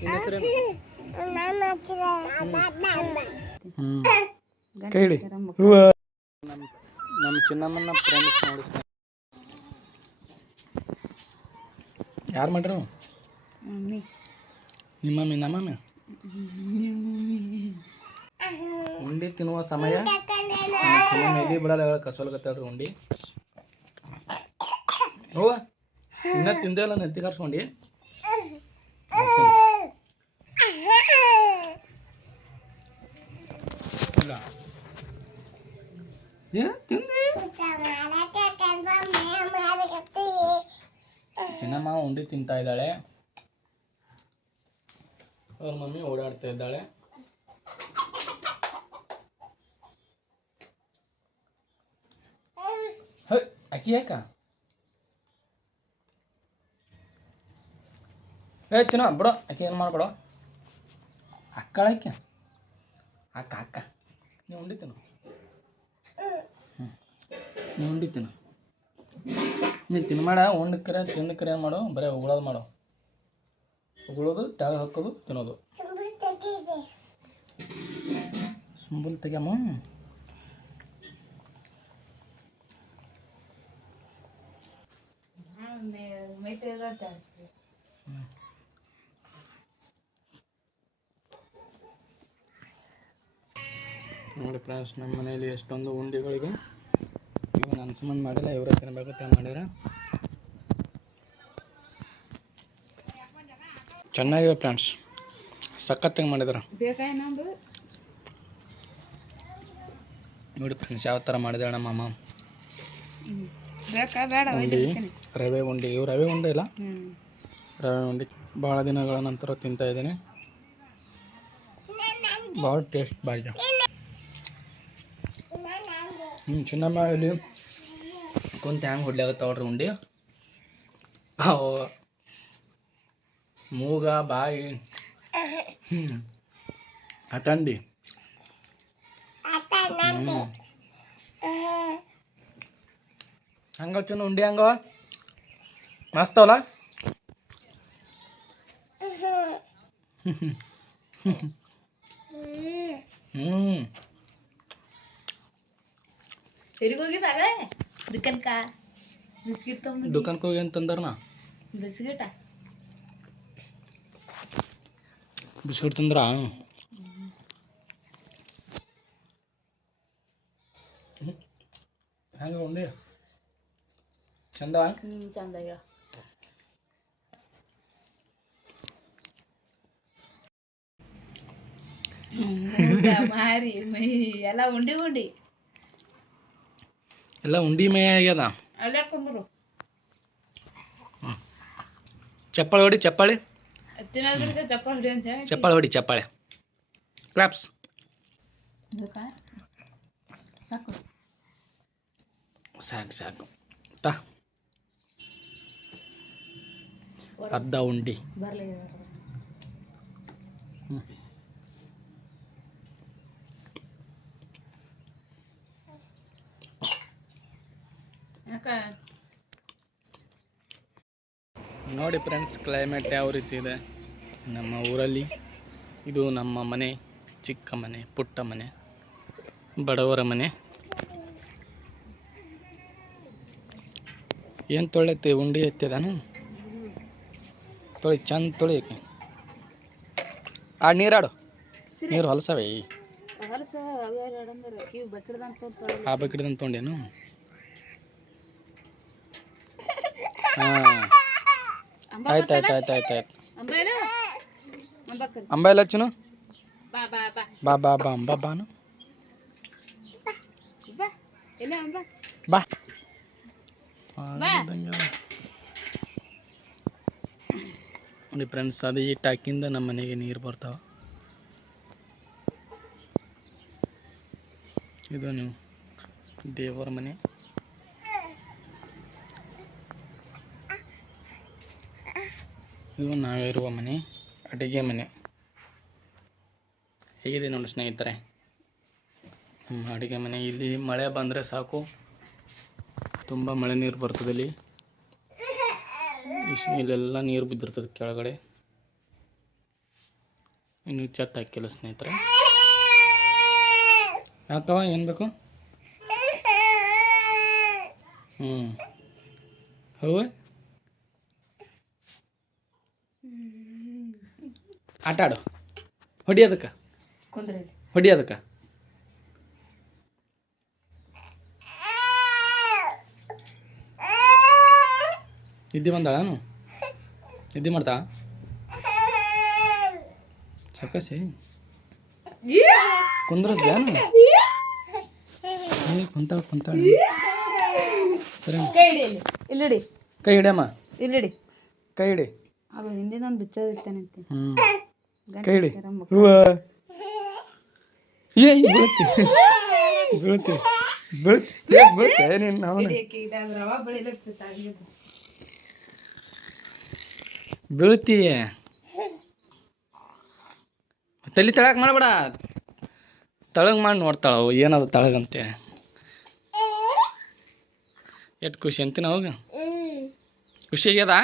ನಿಮ್ಮ ಹೆಸರೇನು? ಕೇಳಿ ನಮ್ಮ ಚಿನ್ನಮ್ಮನ ಫ್ರೆಂಡ್ಸ್ ನೋಡಿ. ಯಾರು ಮಾಡ್ರು? ನಿಮ್ಮ ಮಮ್ಮಿ ನಮ್ಮ ಮಮ್ಮಿ. ಉಂಡಿ ತಿನ್ನುವ ಸಮಯ. ಎಲ್ಲಿ ಬಿಡಲ್ಲ ಕಸೋಲ್ಗತ್ತಾಳ್ರಿ ಉಂಡಿ. ಹೋ ಇನ್ನೂ ತಿಂದೇ ಇಲ್ಲ, ನೆತ್ತಿ ಕರ್ಸ್ಕೊಂಡು. ಇಲ್ಲ ಚಿನ್ನಮ್ಮ ಉಂಡಿ ತಿಂತಾ ಇದ್ದಾಳೆ. ಅವ್ರ ಮಮ್ಮಿ ಓಡಾಡ್ತಾ ಇದ್ದಾಳೆ. ಅಕ್ಕಿ ಯಾಕ ಚಿನ್ನ ಬಿಡೋ, ಅಕ್ಕಿ ಏನು ಮಾಡ್ಬೇಡ. ಅಕ್ಕಳಕ್ಕೆ ಅಕ್ಕ ಅಕ್ಕ ನೀವು ಉಂಡಿ ತಿನ್ನು. ನೀವು ಉಂಡಿ ತಿನ್ನು. ನೀನು ತಿನ್ಮಾಡ. ಉಂಡಕ್ರೆ ತಿನ್ನಕ್ರೆ ಏನು ಮಾಡು, ಬರೀ ಉಗುಳೋದು ಮಾಡು. ಉಗುಳೋದು, ತೆಗೆ ಹಾಕೋದು, ತಿನ್ನೋದು. ಸುಂಬುಲ್ ತೆಗ್ಯಮ್ಮ. ನೋಡಿ ಫ್ರೆಂಡ್ಸ್, ನಮ್ಮ ಮನೆಯಲ್ಲಿ ಎಷ್ಟೊಂದು ಉಂಡಿಗಳಿಗೆ ಇವು ನನ್ನ ಸಂಬಂಧ ಮಾಡಿಲ್ಲ, ಇವರೇ ತಿನ್ನಬೇಕಂತ ಮಾಡ್ಯಾರ. ಚೆನ್ನಾಗಿದೆ ಫ್ರೆಂಡ್ಸ್, ಸಖತ್ತಾಗಿ ಮಾಡಿದಾರೆ ನೋಡಿ ಫ್ರೆಂಡ್ಸ್. ಯಾವ ಥರ ಮಾಡಿದಾರೆ ನಮ್ಮ ಅಮ್ಮ ಉಂಡಿ. ರವೆ ಉಂಡಿ, ಇವು ರವೆ ಉಂಡೆ ಇಲ್ಲ, ರವೆ ಉಂಡಿ. ಭಾಳ ದಿನಗಳ ನಂತರ ತಿಂತಾ ಇದ್ದೀನಿ. ಭಾಳ ಟೇಸ್ಟ್ ಬಾಯಿದೆ. ಚಿನ್ನಮ್ಮ ಇಲ್ಲಿ ಕುಂತ ಹ್ಯಾಂಗೆ ಹೊಡ್ಲಾಗತ್ತಾವ್ರಿ ಉಂಡಿ. ಮೂಗ ಬಾಯಿ ಹತ್ತಂಡಿ. ಹಂಗ ಚಿನ್ನ ಉಂಡಿ ಹಂಗ ಮಸ್ತವಲ್ಲ. ದುಕಾನ್ಗೆ ಹೋಗಿ ಏನು ತಂದಾರ? ಬಿಸ್ಕಿಟ್ ತಂದ್ರ. ಹೆಂಗ ಉಂಡಿ ಚಂದ? ಚಂದ ಮಾರಿ ಮೈ ಎಲ್ಲ ಉಂಡಿ ಉಂಡಿ ಎಲ್ಲ ಉಂಡಿ ಮೈ ಆಗ್ಯದ. ಅಲ್ಲೇ ಕುಂದ್ರು. ಚಪ್ಪಾಳೆ ಹೊಡಿ, ಚಪ್ಪಾಳೆ ಚಪ್ಪಾಳೆ ಹೊಡಿ, ಚಪ್ಪಾಳೆ ಕ್ಲಾಪ್ಸ್. ಸಾಕು ಸಾಕು ಸಾಕು. ಅರ್ಧ ಉಂಡಿ ನೋಡಿ ಫ್ರೆಂಡ್ಸ್, ಕ್ಲೈಮೇಟ್ ಯಾವ ರೀತಿ ಇದೆ ನಮ್ಮ ಊರಲ್ಲಿ. ಇದು ನಮ್ಮ ಮನೆ, ಚಿಕ್ಕ ಮನೆ, ಪುಟ್ಟ ಮನೆ, ಬಡವರ ಮನೆ. ಏನು ತೊಳೆತಿ ಉಂಡಿ ಎತ್ತಿದಾನು? ತೊಳಿ, ಚಂದ ತೊಳಿ. ನೀರಾಡು, ನೀರು ಹೊಲಸವೆ. ಆ ಬಕೆಟ್ದಂತ ತೊಗೊಂಡೇನು? ಹಾಂ ಆಯ್ತು ಆಯ್ತು ಆಯ್ತು ಆಯ್ತು ಆಯ್ತು. ಅಂಬ ಇಲ್ಲ ಚಿನ್ನು? ಬಾ ಬಾ ಬಾ ಅಂಬ ಬಾನು ಬಾ. ನೋಡಿ ಫ್ರೆಂಡ್ಸ್, ಅದು ಈ ಟಾಕಿಂದ ನಮ್ಮ ಮನೆಗೆ ನೀರು ಬರ್ತಾವೆ. ಇದು ನೀವು ದೇವರ ಮನೆ. ಇದು ನಾವಿರುವ ಮನೆ, ಅಡುಗೆ ಮನೆ. ಹೇಗಿದೆ ನೋಡಿ ಸ್ನೇಹಿತರೆ ನಮ್ಮ ಅಡುಗೆ ಮನೆ. ಇಲ್ಲಿ ಮಳೆ ಬಂದರೆ ಸಾಕು, ತುಂಬ ಮಳೆ ನೀರು ಬರ್ತದೆ. ಇಲ್ಲೆಲ್ಲ ನೀರು ಬಿದ್ದಿರ್ತದೆ ಕೆಳಗಡೆ. ಇನ್ನು ಛತ್ ಹಾಕಿಲ್ಲ ಸ್ನೇಹಿತರೆ. ಯಾಕವ ಏನು ಬೇಕು? ಹೌ ಆಟ ಆಡು. ಹೊಡಿಯೋದಕ್ಕೆ ಹೊಡಿಯೋದಕ್ಕೆ ನಿದ್ದೆ ಬಂದಾಳನು? ನಿದ್ದೆ ಮಾಡ್ತಾ ಸಾಕಸಿ ಕುಂದ್ರಸ್ದ್ಯಾನು? ಕುಂತಾಳ ಸರಿ. ಇಲ್ಲಿಡಿ ಕೈ ಹಿಡಿಯಮ್ಮ. ಇಲ್ಲಿಡಿ ಕೈ ಹಿಡಿ. ಅದು ಹಿಂದಿನ ಒಂದು ಬಿಚ್ಚದಿರ್ತಾನೆ. ಕೈ ಹಿಡಿ. ಏ ಬೀಳ್ತಿ ನೀನು ಅವನು ಬೀಳ್ತೀಯ. ತಲೆ ತಳಕ್ ಮಾಡಬೇಡ, ತಳಗ್ ಮಾಡಿ ನೋಡ್ತಾಳ ಏನದು ತಳಗಂತೆ. ಎಷ್ಟು ಖುಷಿ ಅಂತೀನಿ ಅವಾಗ. ಖುಷಿ ಆಗ್ಯದ.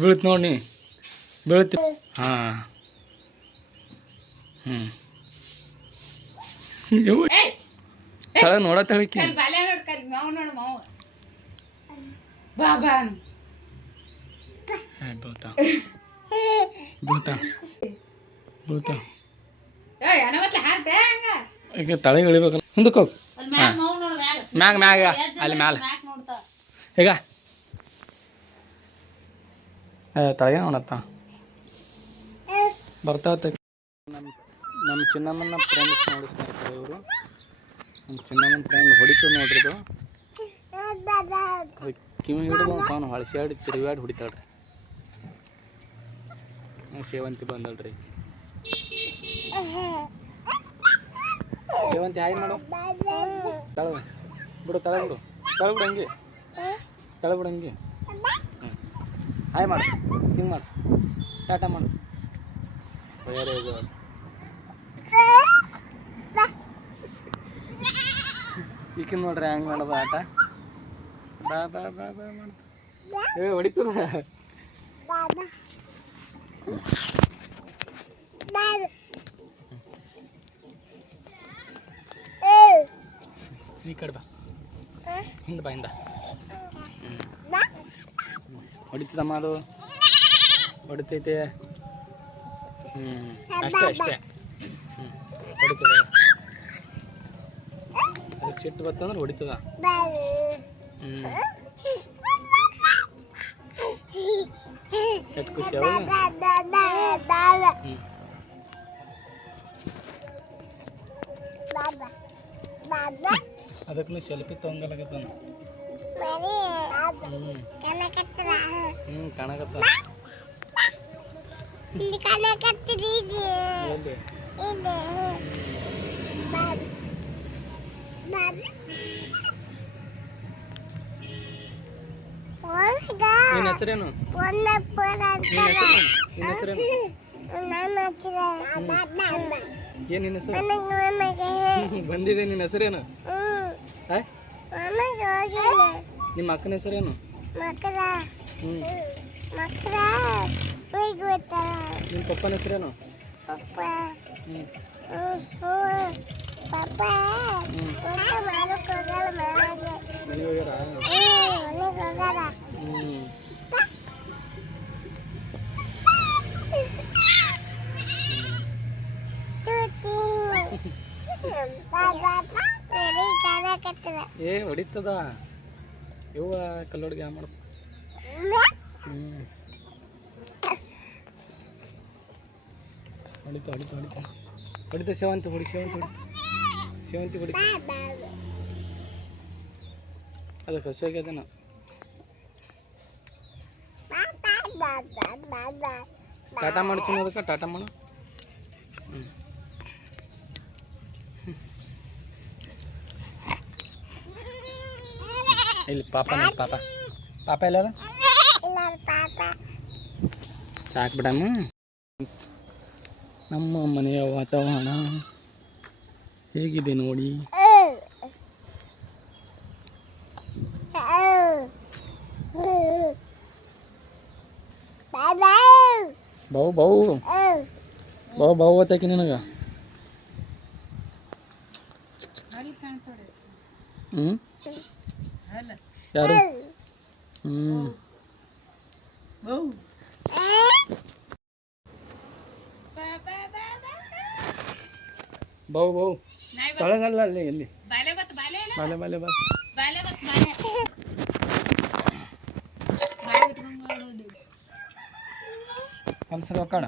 ಬೀಳ್ತು ನೋಡಿ, ಬೀಳ್ತಿ. ಹಾಂ ತಳ ನೋಡ ತಳಕಿ ಈಗ ತಳಗೆ ಇಳಿಬೇಕಲ್ಲ. ಮುಂದಕ್ಕೆ ಹೋಗಿ. ಮ್ಯಾಗ ಅಲ್ಲಿ ಮ್ಯಾಲ ಈಗ ತಳಗೆ ನೋಡತ್ತ ಬರ್ತಾವತ್ತೆ. ನಮ್ಮ ಚಿನ್ನಮ್ಮನ ಫ್ರೆಂಡ್ಸ್ ನೋಡಿ ಸ್ನೇಹಿತರೆ ಇವರು. ನಮ್ಮ ಚಿನ್ನಮ್ಮನ ಫ್ರೆಂಡ್ ಹೊಡಿತು ನೋಡ್ರಿದು. ಅದು ಕಿವಿ ಹಿಡಿದು ಒಂದು ಸಾವನು ಹಳಸಿಯಾಡಿ ತಿರುಗಾಡಿ ಹೊಡಿತಾಳ್ರಿ. ಸೇವಂತಿ ಬಂದಳ್ರಿ. ಸೇವಂತಿ ಹಾಯ್ ಮಾಡು. ತಳ ಬಿಡು, ತಳ ಬಿಡು, ತಳ ಬಿಡು ಹಂಗೆ, ತಳ ಬಿಡು ಹಂಗೆ. ಹಾಯ್ ಮಾಡು, ಹಿಂಗೆ ಮಾಡು, ಟಾಟಾ ಮಾಡು. ಬೇರೆ ಇದು ಈಕಿನ ನೋಡ್ರಿ ಹಂಗೆ ಮಾಡೋದು ಆಟ. ಬಾ ಬಾ ಬಾ ಬಾ ಮಾಡು. ಹೊಡಿತದ. ಈ ಕಡೆ ಬಾ, ಹಿಂದೆ ಬಾ, ಹಿಂದ. ಹೊಡಿತದಮ್ಮ ಅದು, ಹೊಡಿತೈತೆ. ಅಷ್ಟೇ ಅಷ್ಟೇ. ಹೊಡಿತದ. ಅದಕ್ಕೆ ಸಿಟ್ಟು ಬರ್ತಂದ್ರೆ ಹೊಡಿತದ. ಎಷ್ಟು ಖುಷಿ ಅವಾಗ. ಅದಕ್ಕೆ ಸೆಲ್ಫಿ ತಗೊಂಗಲಾಗತ್ತಾನ. ಕಾಣಕತ್ತ. ನಿನ್ನ ಹೆಸರೇನು? ಏನು ನಿನ್ನ ಹೆಸರು? ಬಂದಿದೆ. ನಿನ್ನ ಹೆಸರೇನು? ನಿಮ್ಮ ಅಕ್ಕನ ಹೆಸರೇನು? ನಿಮ್ಮ ಪಪ್ಪನ ಹೆಸರೇನು? ಮನೆಗೆ ಹೋಗ್ಯಾರ? ಏ ಹೊಡಿತದ. ಇವ ಕಲ್ಲೊಡ್ಗೆ ಯಾವ ಮಾಡ. ಹೊಡಿತ ಹೊಡಿತ ಹೊಡಿತ ಹೊಡಿತ. ಸೇವಂತಿ ಹೊಡಿ, ಸೇವಂತಿ ಹೊಡಿ, ಸೇವಂತಿ ಹೊಡಿ. ಅದಕ್ಕೆ ಹಸುವಾಗ್ಯದನ. ಟಾಟಾ ಮಾಡ್ತೀನಿ. ಅದಕ್ಕೆ ಟಾಟಾ ಮಾಡು. ಇಲ್ಲಿ ಪಾಪ ಪಾಪ ಪಾಪ ಎಲ್ಲ ಸಾಕು ಬಿಡಮ್ಮ. ನಮ್ಮ ಮನೆಯ ವಾತಾವರಣ ಹೇಗಿದೆ ನೋಡಿ. ಬಾವು ಬಾವು ಬಾವು ಬಾವು ಓತಾಕಿ ನಿನಗೆ ಹ್ಞೂ ಯಾರು ಹ್ಞೂ ಬಾವು ಬಾವು ತೊಳಗಲ್ಲ ಅಲ್ಲಿ ಎಲ್ಲಿ ಬಾಲೆ ಬಾಲೆ ಬಾ ಕಲ್ಸರ ಕಡ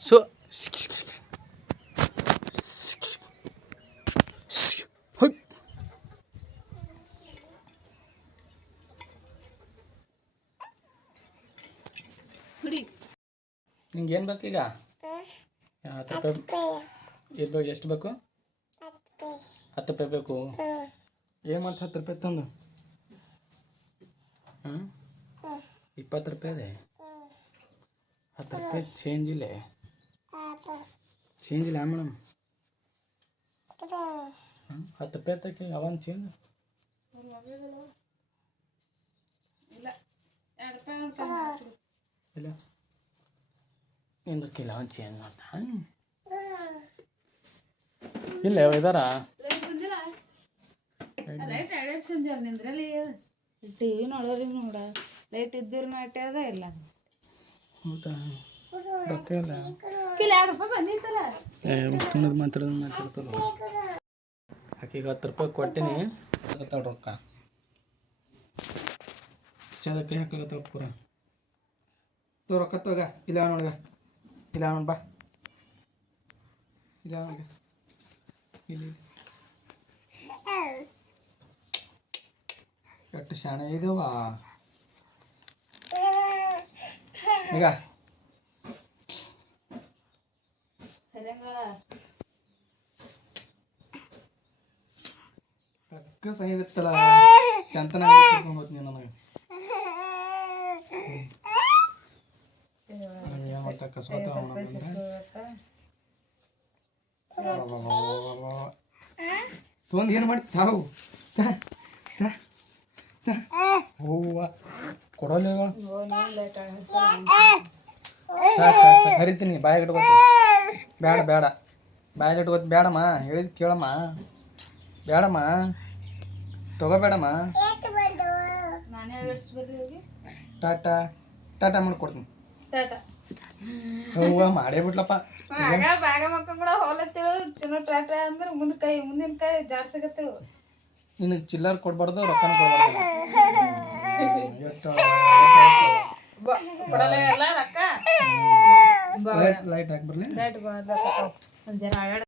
ಸೊ ನಿಂಗೆ ಏನು ಬೇಕು ಈಗ 10 ರೂಪಾಯಿ ಬೇಕು ಎಷ್ಟು ಬೇಕು 10 ರೂಪಾಯಿ ಬೇಕು ಏನು ಮಾಡ್ತ 10 ರೂಪಾಯಿ ತಂದು 20 ರೂಪಾಯಿ ಇದೆ 10 ರೂಪಾಯಿ ಚೇಂಜ್ ಇಲ್ಲ ಮೇಡಮ್ 10 ರೂಪಾಯಿ ತಕ್ಕೆ ಅವನ್ ಚೇಂಜ್ ಇಲ್ಲ ಏನು ಬೇಕಿಲ್ಲ ಅವನ್ ಚೇಂಜ್ ಮಾಡ್ತಾ ಇಲ್ಲ ಇದಾರ ಟಿವಿ ನೋಡೋರಿ ನೋಡ ಲೈಟ್ ಇದ್ದಿರ್ನ ಅದ ಇಲ್ಲ ಹೌದಾ ರೊಕ್ಕ ಇಲ್ಲ 2 ರೂಪಾಯಿ ಬಂದಿತ್ತಲ್ಲ ಉಸ್ತುನದು ಮಾತಾಡ್ತಲ್ಲ ಆಕೆಗೆ 10 ರೂಪಾಯಿ ಕೊಟ್ಟಿನಿ ತಗೋತಾಳ ರೊಕ್ಕ ಕಿಶಾದಕ್ಕೆ ಹಾಕಲತ್ತಾಳ ಪೂರ ರೊಕ್ಕ ತಗ ಇಲ್ಲ ನೋಡ್ಗ ಇಲ್ಲ ನೋಡ್ ಬಾ ಇಲ್ಲ ನೋಡ್ಗ ಇಲ್ಲಿ ಎಷ್ಟು ಶಾಣೆ ಇದಾವ ಈಗ ರೊಕ್ಕ ಸಹಿ ಇರುತ್ತಲ್ಲ ಚಂತನ ಕರ್ಕೊಂಡು ಹೋಗ್ತೀನಿ ನನಗೆ ಮತ್ತು ಅಕಸ್ಮಾತ್ ತೊಂದು ಏನು ಮಾಡಿ ತಾವು ಹೂವ ಕೊಡೋಲ್ಲ ಸಾಕು ಹರಿತೀನಿ ಬಾಯಿಗೆ ಇಟ್ಕೋತಿ ಬೇಡ ಬೇಡ ಬಾಯಿಗೆ ಇಟ್ಕೋತಿ ಬೇಡಮ್ಮ ಹೇಳಿದ್ ಕೇಳಮ್ಮ ಬೇಡಮ್ಮ ತಗೋಬೇಡಮ್ಮ ಟಾಟಾ ಟಾಟಾ ಮಾಡ್ಕೊಡ್ತೀನಿ ಹೂವ ಮಾಡೇ ಬಿಟ್ಲಪ್ಪ ಬ್ಯಾಗ ಮಕ್ಕ ಕೂಡ ಹೋಲತ್ತೇಳು ಚಿನ್ನ ಟಾಟಾ ಅಂದ್ರೆ ಮುಂದಿನ ಕೈ ಜಾರ್ಸಕತ್ತೇಳು ನಿನಗೆ ಚಿಲ್ಲರ್ ಕೊಡ್ಬಾರ್ದು ರೊಕ್ಕನ ಕೊಡ್ಬಾರ್ದು ಕೊಡಲ್ಲ ಎಲ್ಲ ರೊಕ್ಕ ಲೈಟ್ ಹಾಕಿ ಬರಲಿ ಲೈಟ್ ಒಂದು ಜನ